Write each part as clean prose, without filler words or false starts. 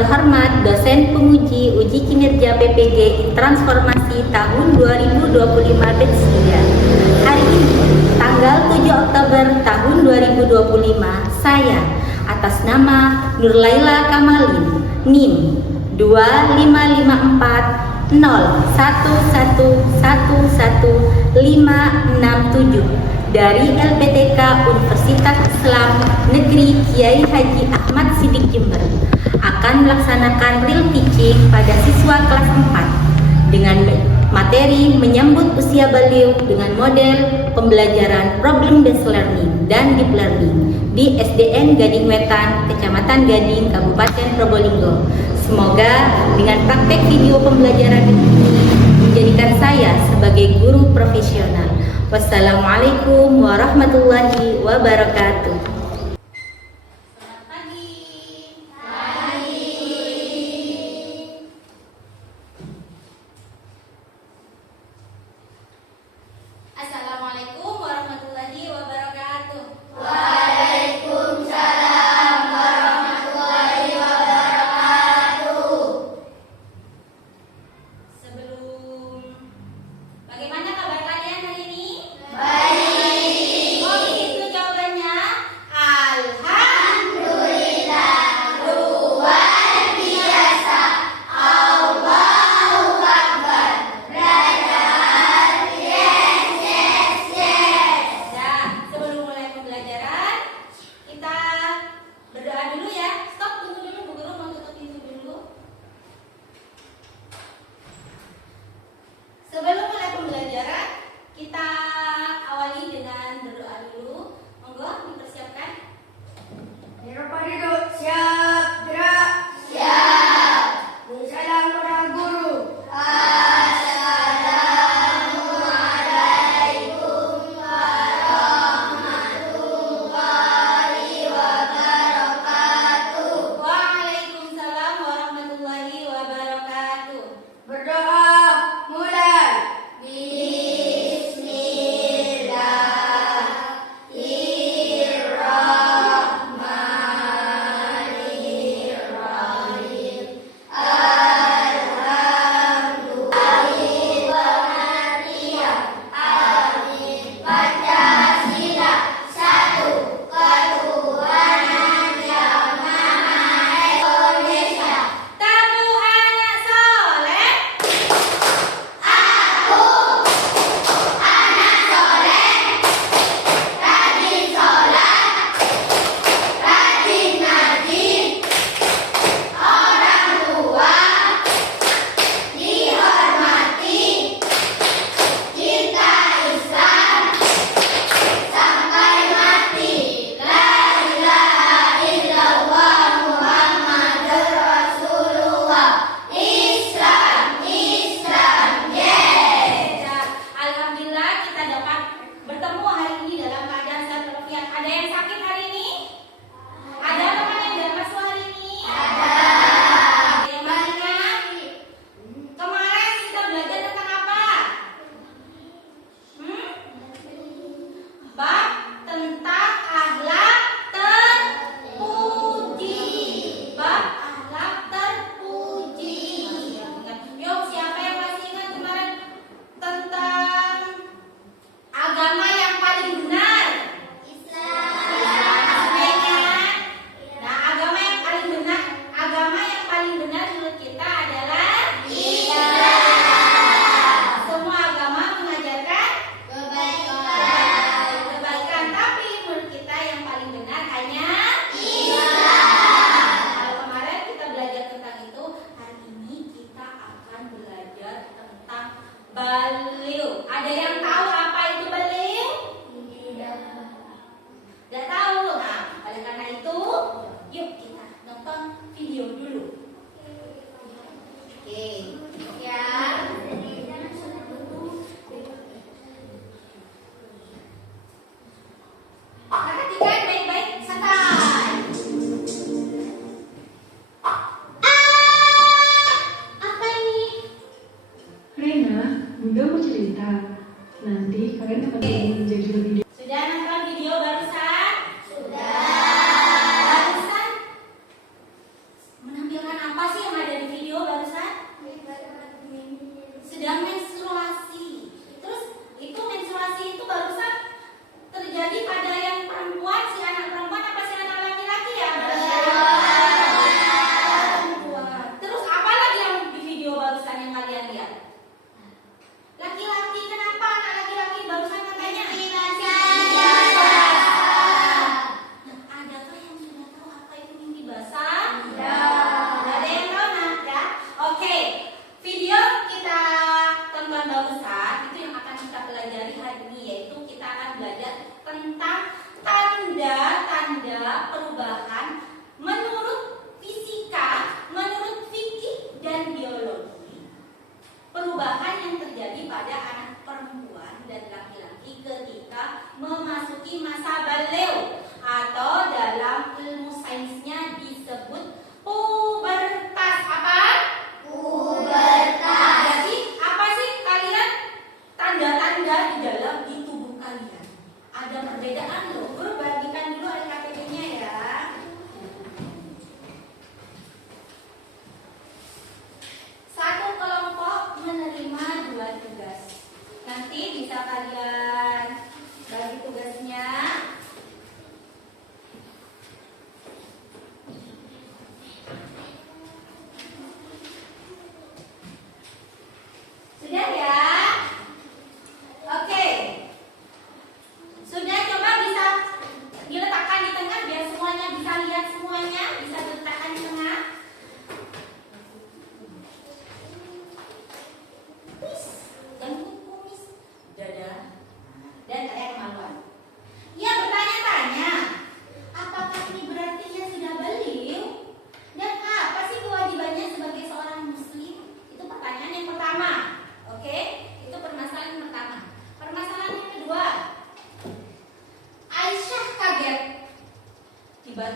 terhormat dosen penguji uji kinerja PPG Transformasi tahun 2025 batch 3. Hari ini, tanggal 7 Oktober tahun 2025, saya atas nama Nurlaila Kamalin, NIM 254801111567 dari LPTK Universitas Islam Negeri Kiai Haji Ahmad Siddiq Jember akan melaksanakan real teaching pada siswa kelas 4 dengan materi menyambut usia beliau dengan model pembelajaran problem based learning dan deep learning di SDN Gading Wetan, Kecamatan Gading, Kabupaten Probolinggo. Semoga dengan praktek video pembelajaran ini menjadikan saya sebagai guru profesional. Wassalamualaikum warahmatullahi wabarakatuh.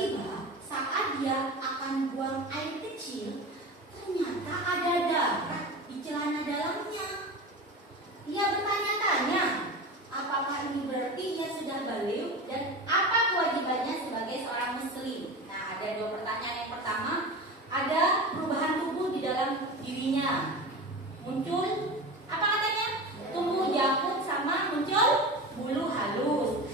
tiba-tiba saat dia akan buang air kecil, ternyata ada darah di celana dalamnya. Ia bertanya-tanya, apakah ini berarti ia sudah balighah dan apa kewajibannya sebagai seorang muslim? Nah, ada dua pertanyaan. Yang pertama, ada perubahan tubuh di dalam dirinya. Muncul apa katanya? Tumbuh jangkut sama muncul bulu halus.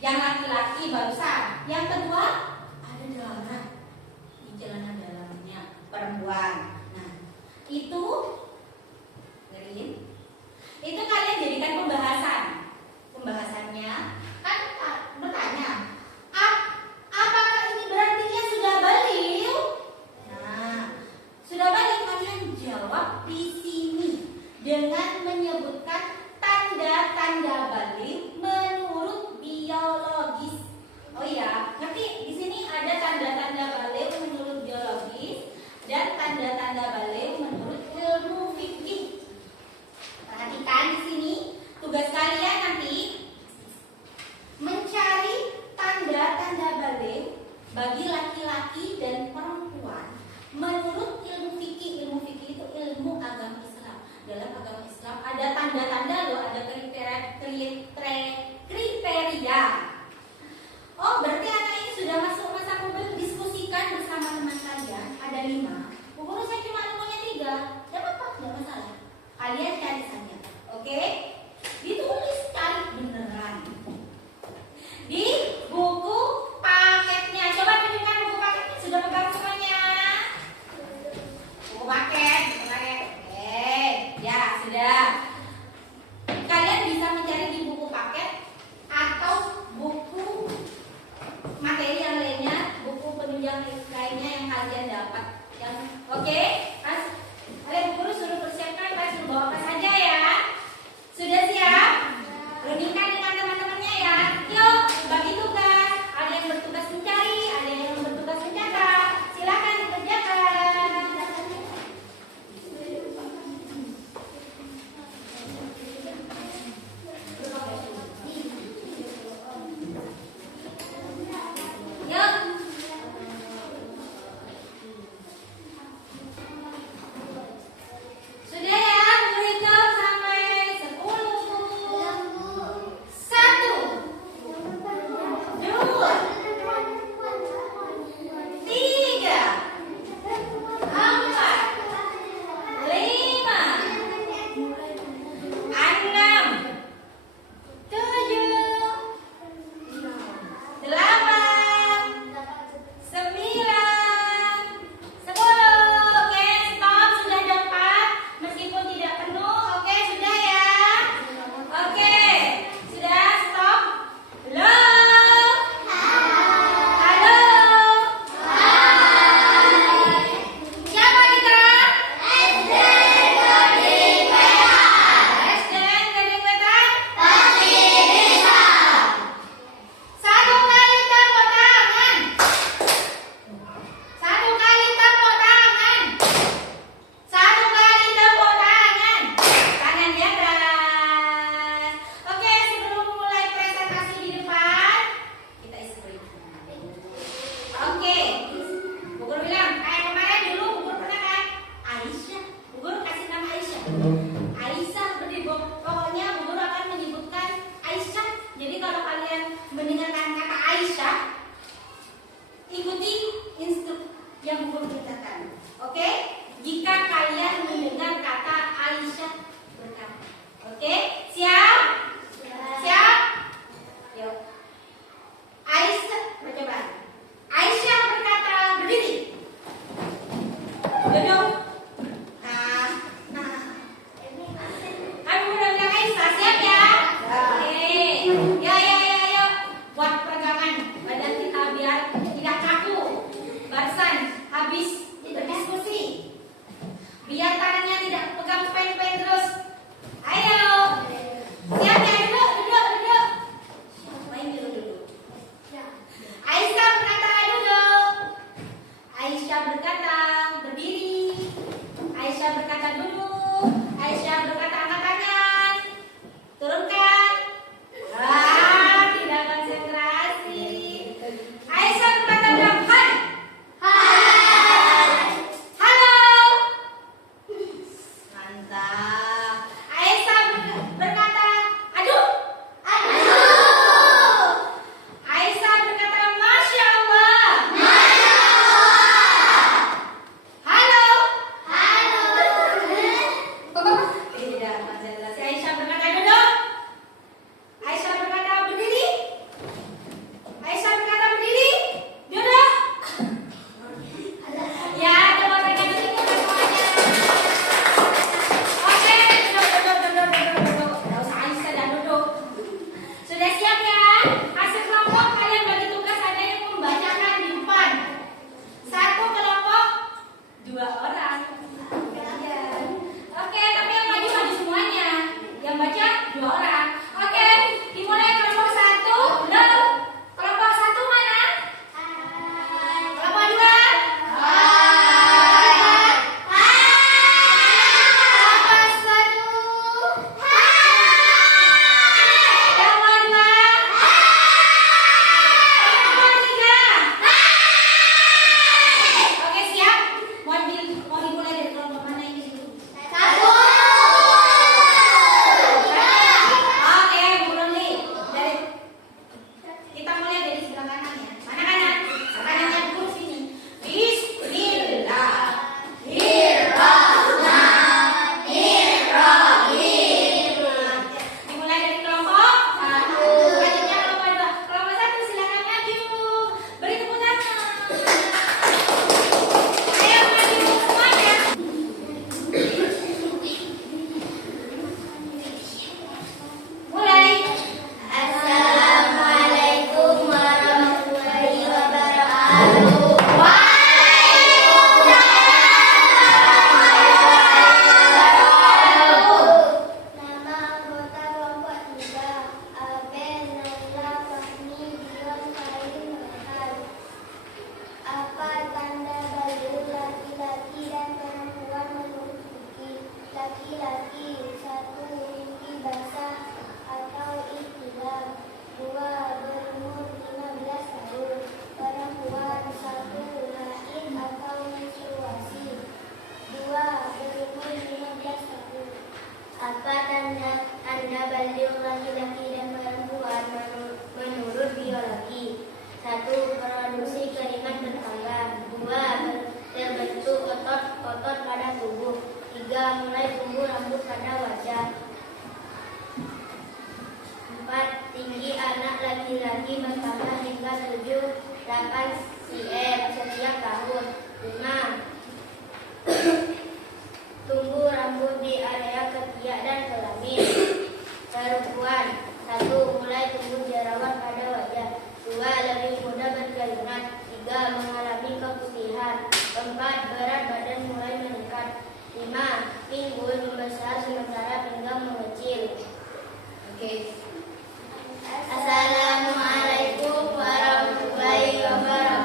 Yang laki-laki barusan. Yang kedua, ada darah di celana dalamnya perempuan. Nah, itu kalian jadikan pembahasan. Pembahasannya kan bertanya, apakah ini berarti dia sudah balighah? Nah, sudah balighah kalian jawab di sini dengan menyebutkan tanda-tanda balighah menurut biologis. Oh iya, ngerti? Di sini ada tanda-tanda balighah menurut biologis dan tanda-tanda balighah menurut ilmu fikih. Perhatikan di sini, tugas kalian nanti mencari tanda-tanda balighah bagi laki-laki dan perempuan menurut ilmu fikih. Ilmu fikih itu ilmu agama Islam. Dalam agama Islam ada tanda-tanda loh, ada kriteria. Oh, berarti anak ini sudah masuk masa mendiskusikan bersama teman kalian. Ada 5. Guru saya cuma nemunya 3. Tidak apa-apa, tidak masalah. Kalian cari saja, oke? Ditulis, cari beneran di buku paketnya. Coba tunjukkan buku paketnya. Sudah pegang semuanya? Buku paket. Ya sudah. Kalian bisa mencari di buku paket atau buku materi yang lainnya, buku penunjang lainnya yang kalian dapat. Oke? Pas kalian guru suruh persiapkan, pas suruh bawa apa saja ya. Sudah siap? Rundingkan dengan teman-temannya ya. Yuk, bagi tugas. Ada yang bertugas mencari, ada yang bertugas mencatat. Silakan dikerjakan. Yuk. Sudah ya, berhitung sampai 10. 1, 2, 3, 4, 5, 6, 7, 8, 9, 10. Oke, stop. Sudah dapat meskipun tidak penuh. Oke, sudah ya. Oke, sudah stop. Halo. Halo. Siapa kita? SD Gading Wetan. SD Gading Wetan. Satu kali tepuk tangan. Satu kali tepuk tangan. Satu kali tepuk tangan. Tangan di atas. Oke, sebelum mulai presentasi di depan, kita isi break. Oke, Bu Guru bilang, kayak kemarin dulu Bu Guru pernah kan? Aisyah. Bu Guru kasih nama Aisyah. Aisyah berdiri. Pokoknya Bu Guru akan menyebutkan Aisyah. Jadi kalau kalian mendengarkan kata Aisyah, ikuti instruksi yang Bu Guru ceritakan. Oke? Jika kalian mendengar kata Aisyah berkata. Oke? Siap? Siap? Yuk. Aisyah, percobaan. Aisyah berkata, berdiri. Duduk. Nah. Kan udah bilang Aisyah, siap ya? Oke. Yuk. Buat peregangan badan kita biar tidak kaku. Barusan habis berdiskusi. Apa tanda balighah laki-laki dan perempuan menurut biologi? 1. Produksi keringat bertambah. 2. Terbentuk otot pada tubuh. 3. Mulai tumbuh rambut pada wajah. 4. Tinggi anak laki-laki bertambah hingga 7-8 cm setiap tahun. 5. Tumbuh rambut di area ketiak dan kelamin. Perempuan. 1. Mulai tumbuh jerawat pada wajah. 2. Lebih mudah berkeringat. 3. Mengalami keputihan. 4. Berat badan mulai meningkat. 5. Pinggul membesar sementara pinggang mengecil. Oke. Assalamualaikum warahmatullahi wabarakatuh.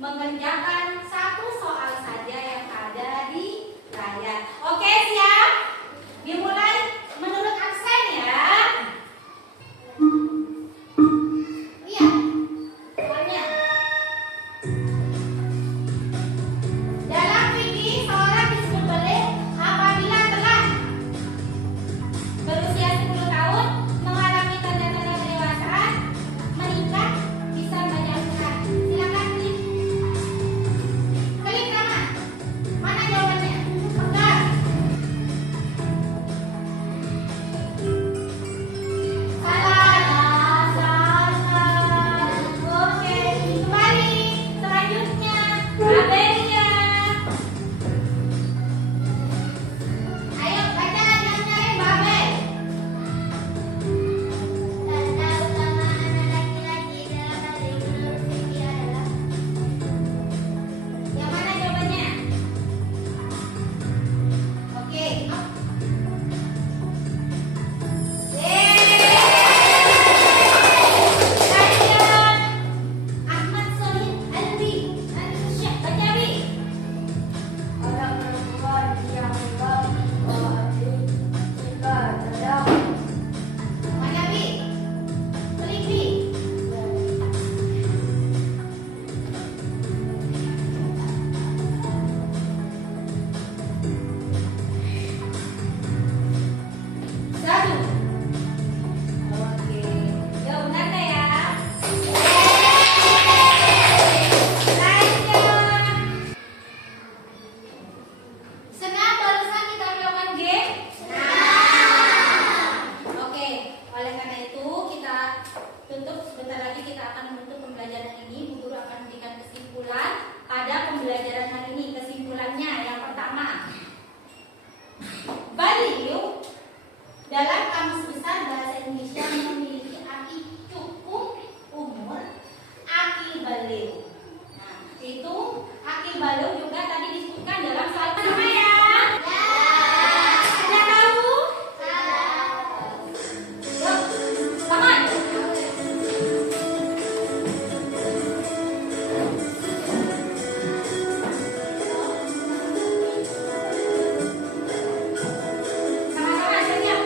mengerjakan satu soal saja yang ada di layar. Oke, siap? Dimulai Dalam Kamus Besar Bahasa Indonesia memiliki arti cukup, umur, akibaleu. Nah, itu akibaleu juga tadi disebutkan dalam soal pertama ya. Sudah tahu? Yuk, come on. Sama-sama siap.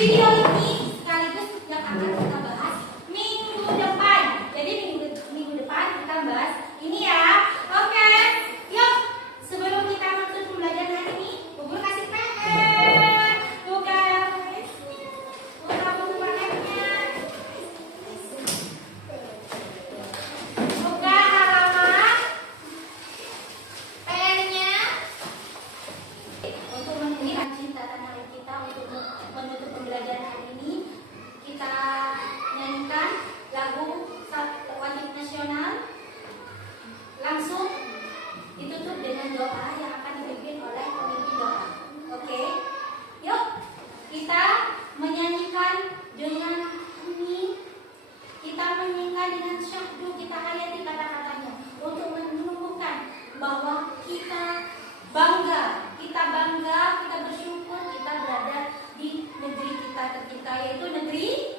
Video ini sekaligus yang akan kita bahas minggu depan. Jadi minggu depan kita bahas ini ya. Oke, yuk sebelum kita menutup pembelajaran hari ini, Ibu kasih PR. Buka tulisnya, buka buku paketnya. Buka halaman PR-nya. Untuk menunjukkan cinta tanah air kita, untuk menutup pembelajaran hari ini, kita nyanyikan lagu wajib nasional. Langsung ditutup dengan doa yang akan dipimpin oleh pemimpin doa. Oke, yuk kita menyanyikan dengan ini. Kita menyanyikan dengan syahdu, kita hayati kata-katanya untuk menumbuhkan bahwa kita bangga, kita bersyukur kita berada di negeri kita tercinta, yaitu negeri